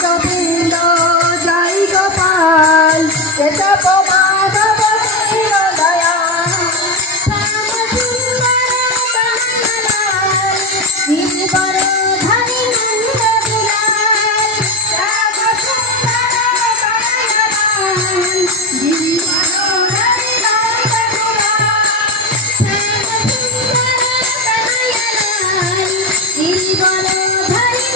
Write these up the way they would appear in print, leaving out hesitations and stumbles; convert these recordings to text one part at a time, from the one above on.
গোবিন্দ জয় গোপাল কেশব মাধব দীন দয়াল গিরিবর ধারী নন্দ দুলাল শ্যাম সুন্দর দয়াল গিরিবর ধারী নন্দ দুলাল গিরিবর ধারী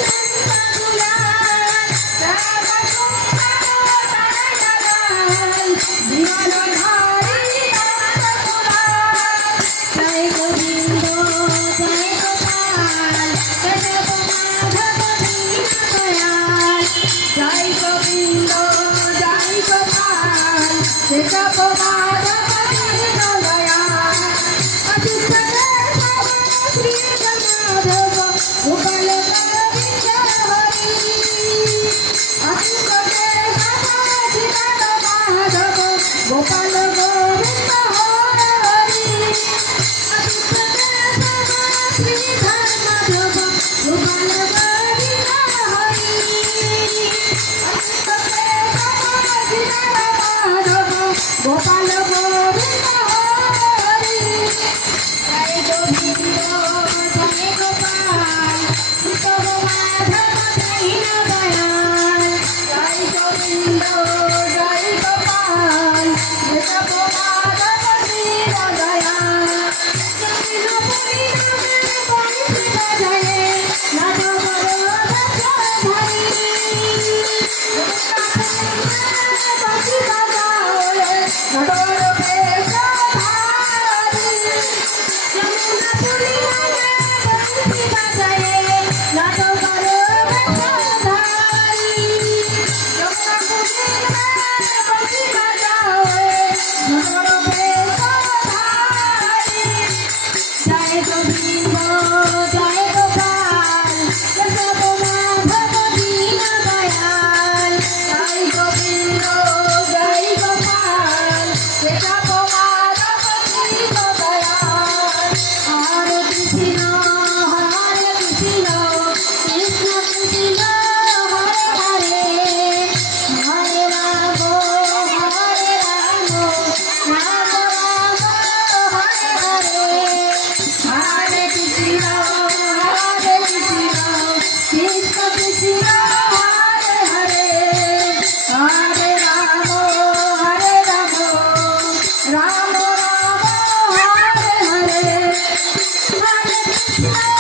গোপাল গোবিন্দ হরি শ্রীধর মাধব গোপাল গোবিন্দ হরি গোপাল গোবিন্দ হরি জয় গোবিন্দ জয় গোপাল কেশব মাধব দীন দয়াল জয় গোবিন্দ জয় গোপাল কেশব মাধব দীন দয়াল জয়পুরি নামে বংশী বাজায়ে নাটবর ধরি বংশী বাজায়ে নটর বেশ ধারি জয়পুরি নামে বংশী বাজায়ে নাটবর বেশ ধারি জয়পুরি নামে বংশী বাজায়ে নটর বেশ ধারি জয় গোবিন্দ জয় গোপাল কেশব মাধব দীন দয়াল জয় গোবিন্দ জয় গোপাল কেশব মাধব দীন দয়াল হরে কৃষ্ণ কৃষ্ণ কৃষ্ণ হরে হরে হরে রাম হরে রাম রাম রাম হরে হরে হরে কৃষ্ণ কৃষ্ণ কৃষ্ণ হরে হরে হরে রাম রাম রাম হরে হরে হরে কৃষ্ণ